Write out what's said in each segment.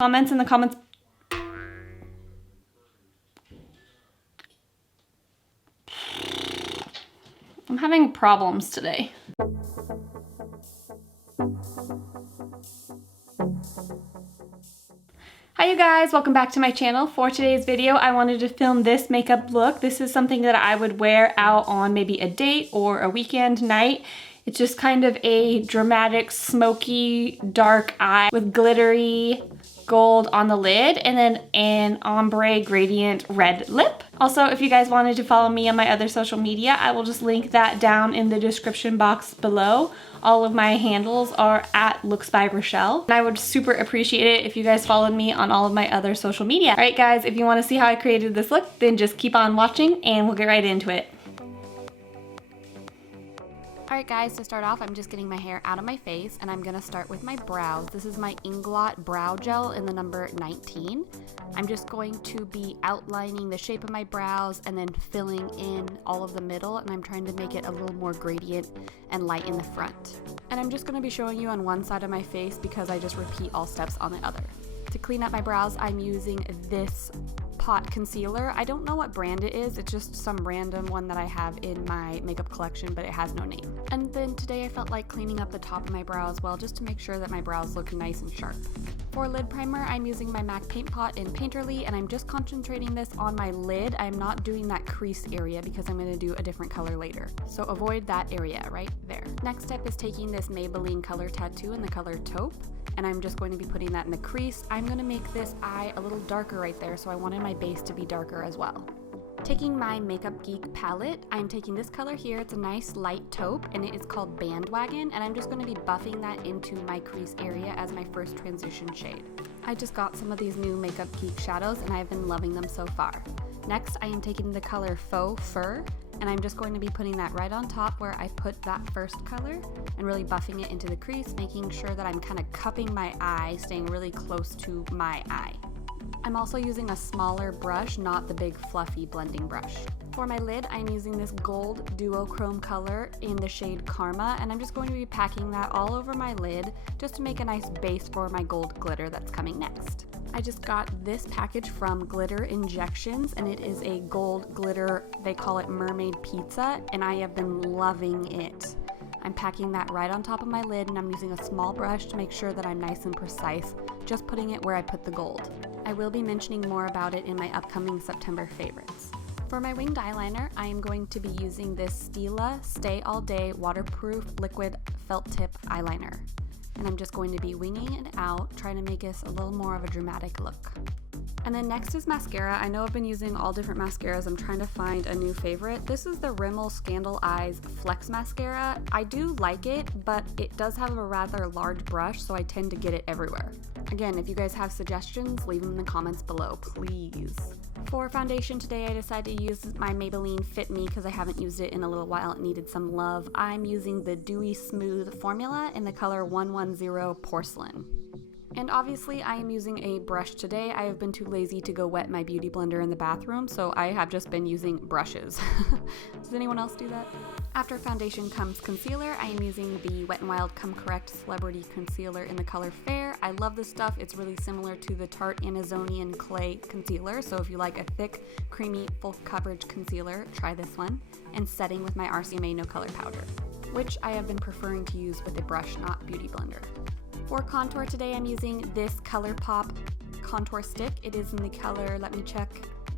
Comments in the comments. I'm having problems today. Hi you guys, welcome back to my channel. For today's video, I wanted to film this makeup look. This is something that I would wear out on maybe a date or a weekend night. It's just kind of a dramatic, smoky, dark eye with glittery gold on the lid and then an ombre gradient red lip. Also, if you guys wanted to follow me on my other social media, I will just link that down in the description box below. All of my handles are at Looks by Rachelle. And I would super appreciate it if you guys followed me on all of my other social media. All right guys, if you want to see how I created this look, then just keep on watching and we'll get right into it. Alright guys, to start off, I'm just getting my hair out of my face and I'm going to start with my brows. This is my Inglot Brow Gel in the number 19. I'm just going to be outlining the shape of my brows and then filling in all of the middle, and I'm trying to make it a little more gradient and light in the front. And I'm just going to be showing you on one side of my face because I just repeat all steps on the other. To clean up my brows, I'm using this pot concealer. I don't know what brand it is. It's just some random one that I have in my makeup collection, but it has no name. And then today I felt like cleaning up the top of my brow as well, just to make sure that my brows look nice and sharp. For lid primer, I'm using my MAC Paint Pot in Painterly, and I'm just concentrating this on my lid. I'm not doing that crease area because I'm going to do a different color later. So avoid that area right there. Next step is taking this Maybelline Color Tattoo in the color Taupe, and I'm just going to be putting that in the crease. I'm going to make this eye a little darker right there, so I wanted my base to be darker as well. Taking my Makeup Geek palette, I'm taking this color here. It's a nice light taupe and it is called Bandwagon, and I'm just going to be buffing that into my crease area as my first transition shade. I just got some of these new Makeup Geek shadows and I've been loving them so far. Next, I am taking the color Faux Fur, and I'm just going to be putting that right on top where I put that first color and really buffing it into the crease, making sure that I'm kind of cupping my eye, staying really close to my eye. I'm also using a smaller brush, not the big fluffy blending brush. For my lid, I'm using this gold duochrome color in the shade Karma, and I'm just going to be packing that all over my lid just to make a nice base for my gold glitter that's coming next. I just got this package from Glitter Injections, and it is a gold glitter. They call it Mermaid Pizza, and I have been loving it. I'm packing that right on top of my lid, and I'm using a small brush to make sure that I'm nice and precise, just putting it where I put the gold. I will be mentioning more about it in my upcoming September favorites. For my winged eyeliner, I am going to be using this Stila Stay All Day Waterproof Liquid Felt Tip Eyeliner. And I'm just going to be winging it out, trying to make this a little more of a dramatic look. And then next is mascara. I know I've been using all different mascaras. I'm trying to find a new favorite. This is the Rimmel Scandal Eyes Flex Mascara. I do like it, but it does have a rather large brush, so I tend to get it everywhere. Again, if you guys have suggestions, leave them in the comments below, please. For foundation today, I decided to use my Maybelline Fit Me because I haven't used it in a little while. It needed some love. I'm using the Dewy Smooth formula in the color 110 Porcelain. And obviously I am using a brush today. I have been too lazy to go wet my beauty blender in the bathroom, so I have just been using brushes. Does anyone else do that? After foundation comes concealer. I am using the Wet n Wild Come Correct Celebrity Concealer in the color Fair. I love this stuff. It's really similar to the Tarte Amazonian Clay Concealer, so if you like a thick, creamy, full coverage concealer, try this one. And setting with my RCMA No Color Powder, which I have been preferring to use with a brush, not beauty blender. For contour today, I'm using this ColourPop contour stick. It is in the color, let me check,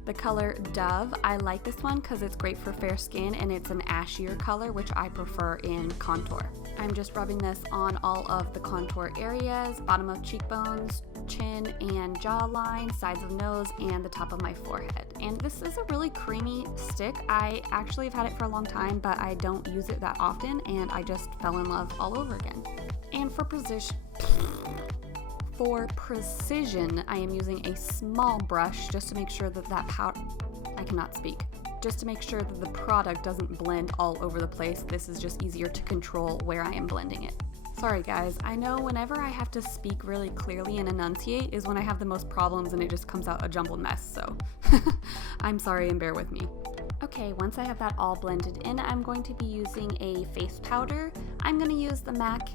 the color Dove. I like this one because it's great for fair skin and it's an ashier color, which I prefer in contour. I'm just rubbing this on all of the contour areas, bottom of cheekbones, chin and jawline, sides of nose, and the top of my forehead. And this is a really creamy stick. I actually have had it for a long time, but I don't use it that often, and I just fell in love all over again. And for precision, I am using a small brush just to make sure that just to make sure that the product doesn't blend all over the place. This is just easier to control where I am blending it. Sorry guys, I know whenever I have to speak really clearly and enunciate is when I have the most problems and it just comes out a jumbled mess, so I'm sorry and bear with me. Okay, once I have that all blended in, I'm going to be using a face powder. I'm going to use the MAC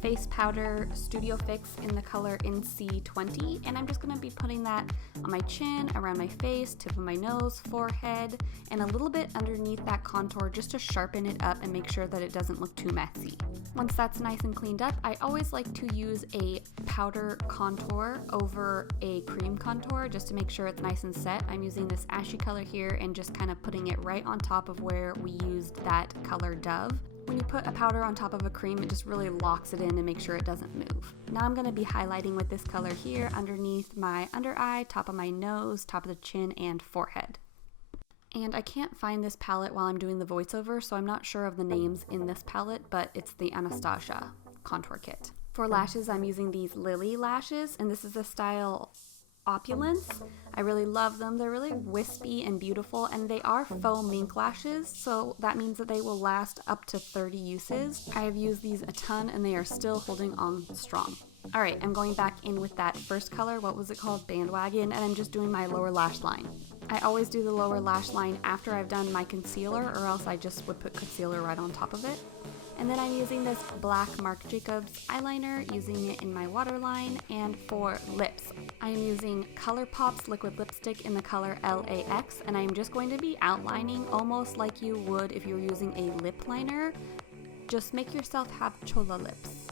face powder Studio Fix in the color NC20, and I'm just going to be putting that on my chin, around my face, tip of my nose, forehead, and a little bit underneath that contour just to sharpen it up and make sure that it doesn't look too messy. Once that's nice and cleaned up, I always like to use a powder contour over a cream contour just to make sure it's nice and set. I'm using this ashy color here and just kind of putting it right on top of where we used that color Dove. When you put a powder on top of a cream, it just really locks it in and makes sure it doesn't move. Now I'm going to be highlighting with this color here underneath my under eye, top of my nose, top of the chin, and forehead. And I can't find this palette while I'm doing the voiceover, so I'm not sure of the names in this palette, but it's the Anastasia contour kit. For lashes, I'm using these Lily lashes, and this is the style Opulence. I really love them. They're really wispy and beautiful, and they are faux mink lashes, so that means that they will last up to 30 uses. I have used these a ton, and they are still holding on strong. Alright, I'm going back in with that first color, what was it called? Bandwagon, and I'm just doing my lower lash line. I always do the lower lash line after I've done my concealer, or else I just would put concealer right on top of it. And then I'm using this black Marc Jacobs eyeliner, using it in my waterline. And for lips, I am using ColourPop's liquid lipstick in the color LAX, and I'm just going to be outlining almost like you would if you were using a lip liner. Just make yourself have chola lips.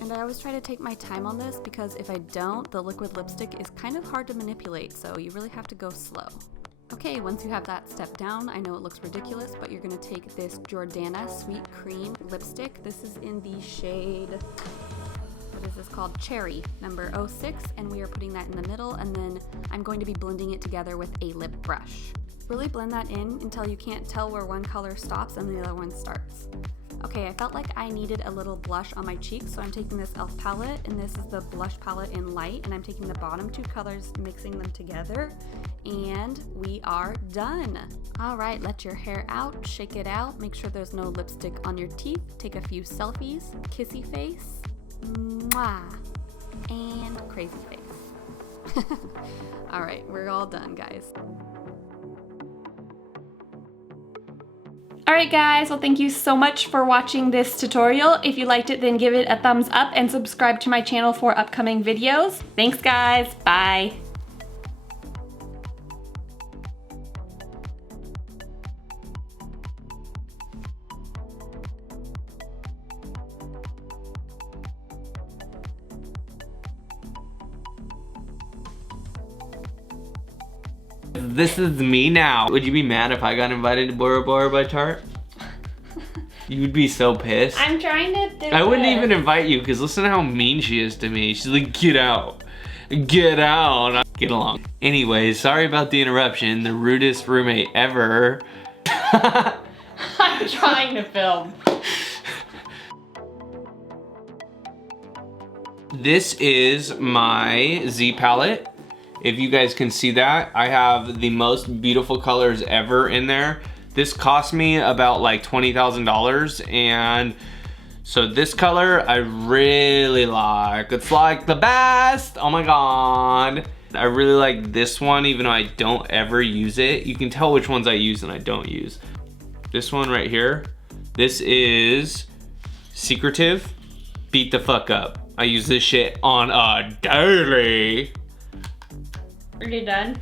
And I always try to take my time on this because if I don't, the liquid lipstick is kind of hard to manipulate, so you really have to go slow. Okay, once you have that step down, I know it looks ridiculous, but you're going to take this Jordana Sweet Cream lipstick. This is in the shade, what is this called? Cherry, number 06, and we are putting that in the middle, and then I'm going to be blending it together with a lip brush. Really blend that in until you can't tell where one color stops and the other one starts. Okay, I felt like I needed a little blush on my cheeks, so I'm taking this e.l.f. palette, and this is the blush palette in light, and I'm taking the bottom two colors, mixing them together, and we are done. All right, let your hair out, shake it out, make sure there's no lipstick on your teeth, take a few selfies, kissy face, mwah, and crazy face. All right, we're all done, guys. Alright guys, well thank you so much for watching this tutorial. If you liked it, then give it a thumbs up and subscribe to my channel for upcoming videos. Thanks guys, bye! This is me now. Would you be mad if I got invited to Bora Bora by Tarte? You'd be so pissed. I'm trying to do I wouldn't even invite you because listen to how mean she is to me. She's like, get out. Get out. Get along. Anyways, sorry about the interruption. The rudest roommate ever. I'm trying to film. This is my Z palette. If you guys can see that, I have the most beautiful colors ever in there. This cost me about like $20,000, and so this color I really like. It's like the best, oh my God. I really like this one, even though I don't ever use it. You can tell which ones I use and I don't use. This one right here, this is Secretive, Beat the Fuck Up. I use this shit on a daily. Are you done?